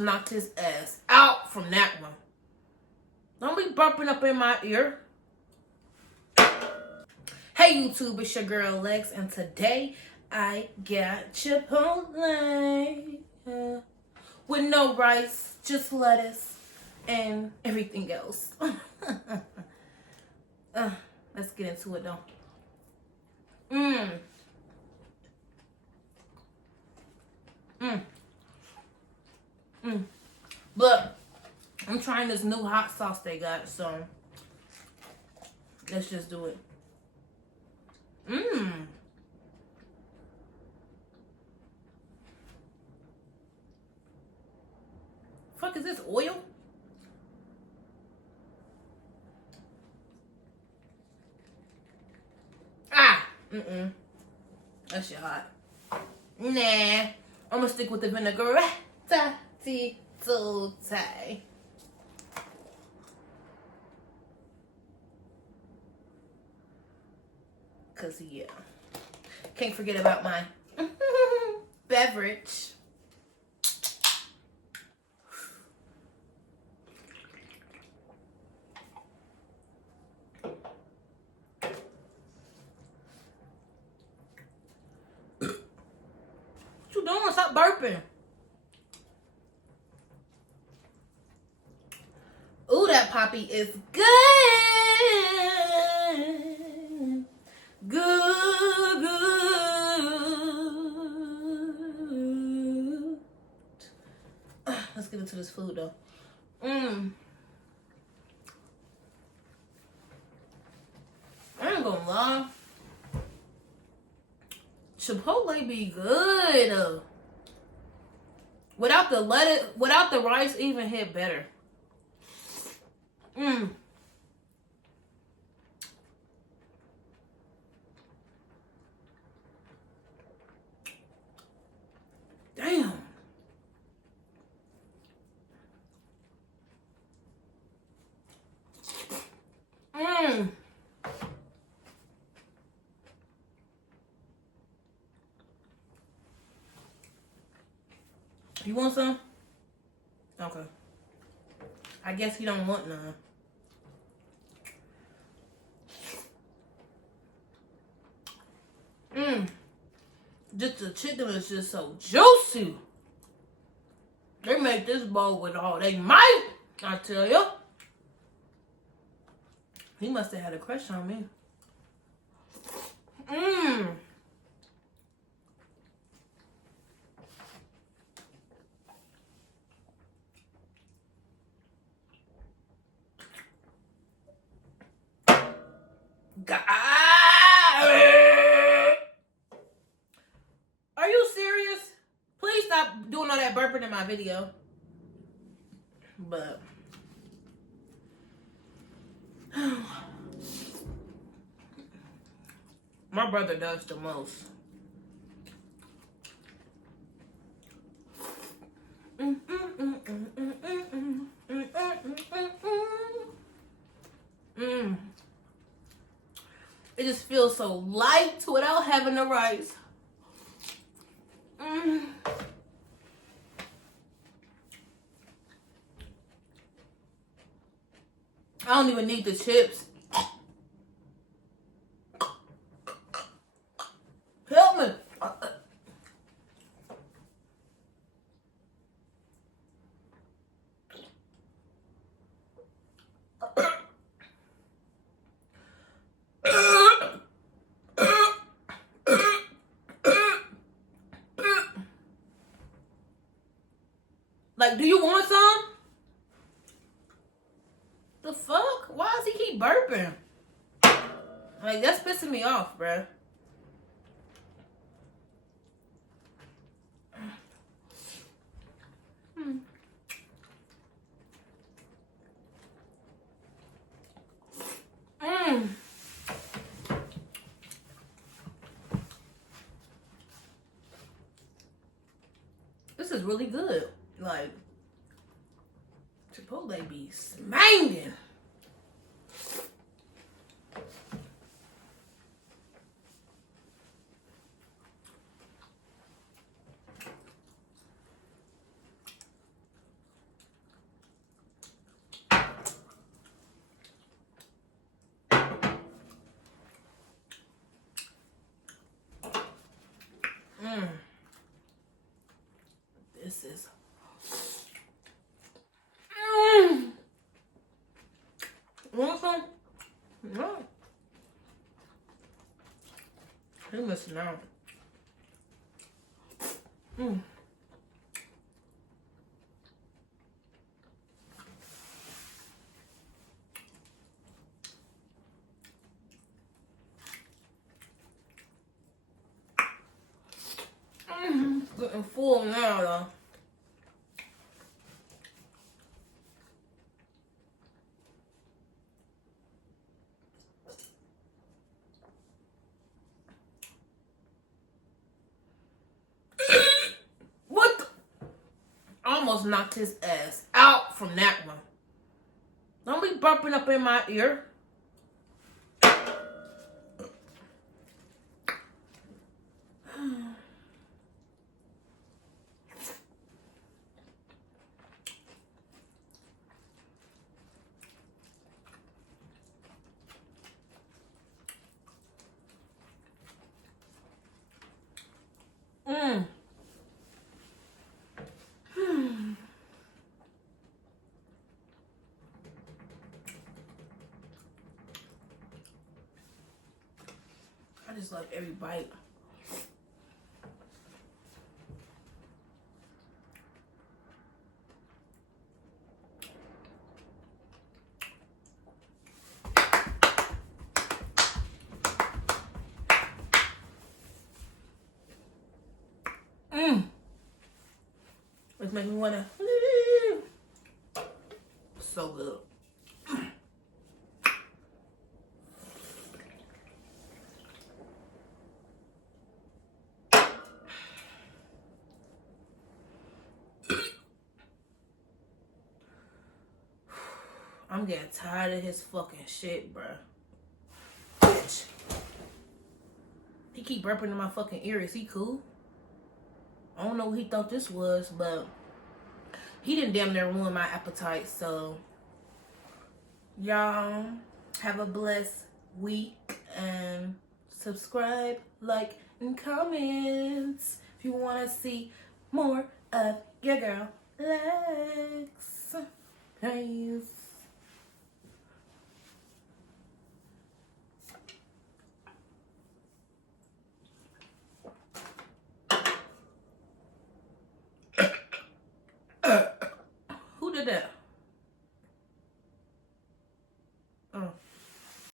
almost knocked his ass out from that one. Don't be burping up in my ear. Hey YouTube, it's your girl Lex, and today I got Chipotle with no rice, just lettuce and everything else. Let's get into it though. But I'm trying this new hot sauce they got, so let's just do it. Fuck, is this oil? That shit hot. Nah, I'm gonna stick with the vinaigrette. Cause yeah, can't forget about my beverage. What you doing? Stop burping. Ooh, that poppy is good. Good. Let's get into this food though. I ain't gonna lie. Chipotle be good. Without the lettuce, without the rice, even hit better. Damn. You want some? Okay. I guess you don't want none. Just the chicken is just so juicy. They make this bowl with all they might, I tell you. He must have had a crush on me. Are you serious? Please stop doing all that burping in my video. But my brother does the most. It just feels so light without having the rice. I don't even need the chips. Help me. Like, do you want some? The fuck? Why does he keep burping? Like, that's pissing me off, bruh. This is really good. Like, Chipotle be smanging. pieces. Want some? No. You're missing out. Getting full now though. What the? I almost knocked his ass out from that one. Don't be burping up in my ear. I just love every bite. It's making me wanna. So good. I'm getting tired of his fucking shit, bruh. Bitch. He keep burping in my fucking ear. Is he cool? I don't know what he thought this was, but he didn't damn near ruin my appetite. So, y'all have a blessed week and subscribe, like, and comment if you want to see more of your girl Lex. Peace. Who did that? Oh.